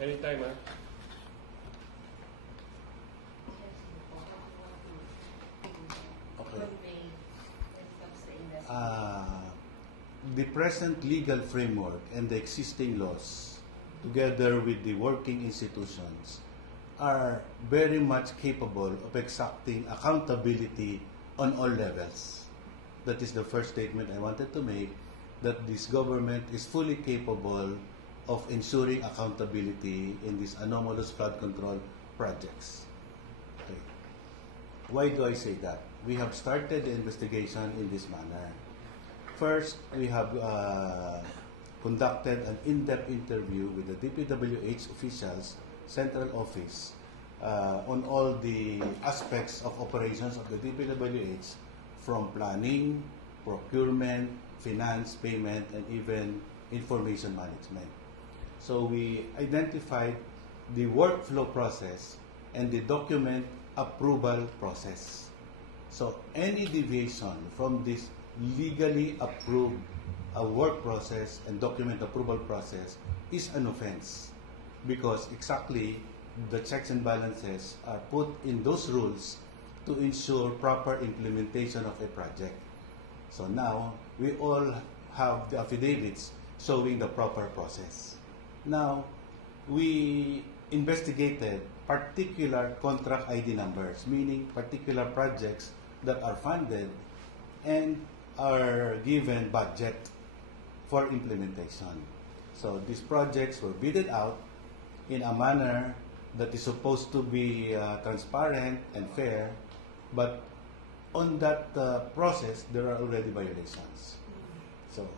Anytime, ah. Okay. Uh, the present legal framework and the existing laws, together with the working institutions, are very much capable of exacting accountability on all levels. That is the first statement I wanted to make that this government is fully capable of ensuring accountability in these anomalous flood control projects. Okay. Why do I say that? We have started the investigation in this manner. First, we have uh, conducted an in-depth interview with the DPWH officials, central office, uh, on all the aspects of operations of the DPWH, from planning, procurement, finance, payment, and even information management. So we identified the workflow process and the document approval process. So any deviation from this legally approved uh, work process and document approval process is an offense because exactly the checks and balances are put in those rules to ensure proper implementation of a project. So now we all have the affidavits showing the proper process. Now we investigated particular contract ID numbers, meaning particular projects that are funded and are given budget for implementation. So these projects were bidded out in a manner that is supposed to be uh, transparent and fair, but on that uh, process, there are already violations. So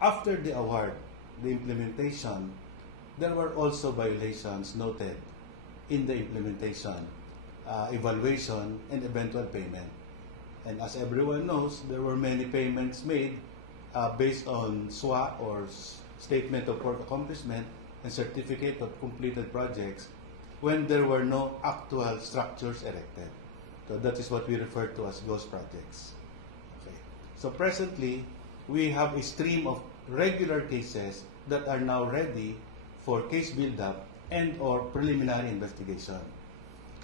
after the award, the implementation, there were also violations noted in the implementation, uh, evaluation, and eventual payment. And as everyone knows, there were many payments made uh, based on SWA or Statement of Work Accomplishment and Certificate of Completed Projects when there were no actual structures erected. So that is what we refer to as ghost projects. Okay. So presently, we have a stream of regular cases that are now ready for case build-up and or preliminary investigation.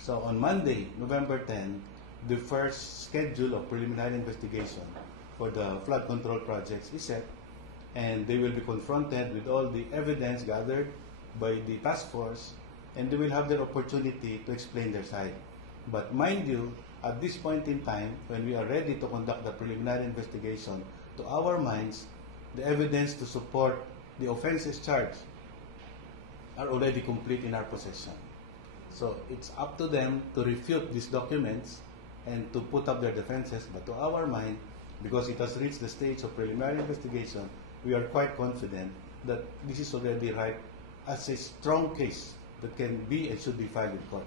So on Monday, November 10, the first schedule of preliminary investigation for the flood control projects is set and they will be confronted with all the evidence gathered by the task force and they will have their opportunity to explain their side. But mind you, at this point in time, when we are ready to conduct the preliminary investigation, to our minds, the evidence to support the offenses charged are already complete in our possession. So it's up to them to refute these documents and to put up their defenses. But to our mind, because it has reached the stage of preliminary investigation, we are quite confident that this is already right as a strong case that can be and should be filed in court.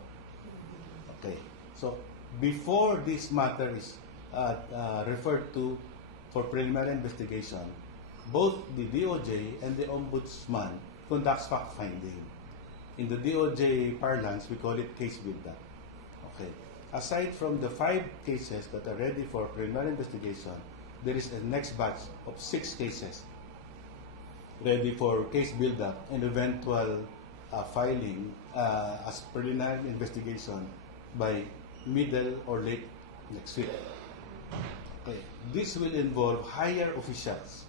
Okay. So before this matter is uh, uh, referred to for preliminary investigation, both the DOJ and the Ombudsman conducts fact finding. In the DOJ parlance, we call it case build-up. Okay. Aside from the five cases that are ready for preliminary investigation, there is a next batch of six cases ready for case build-up and eventual uh, filing uh, as preliminary investigation by middle or late next week. Okay. This will involve higher officials.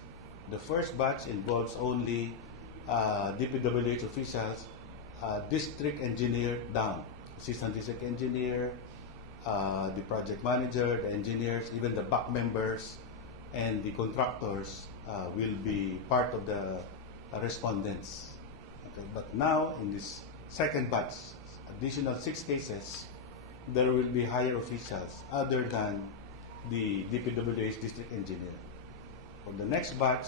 The first batch involves only uh, DPWH officials, uh, district engineer down, assistant district engineer, uh, the project manager, the engineers, even the back members, and the contractors uh, will be part of the uh, respondents. Okay, but now in this second batch, additional six cases, there will be higher officials other than the DPWH district engineer. For the next batch,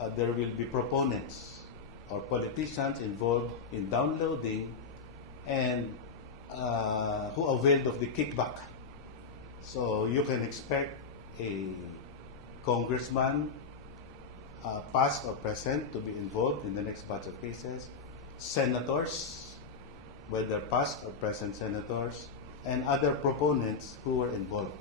uh, there will be proponents or politicians involved in downloading and uh, who availed of the kickback. So you can expect a congressman, uh, past or present, to be involved in the next batch of cases, senators, whether past or present senators, and other proponents who were involved.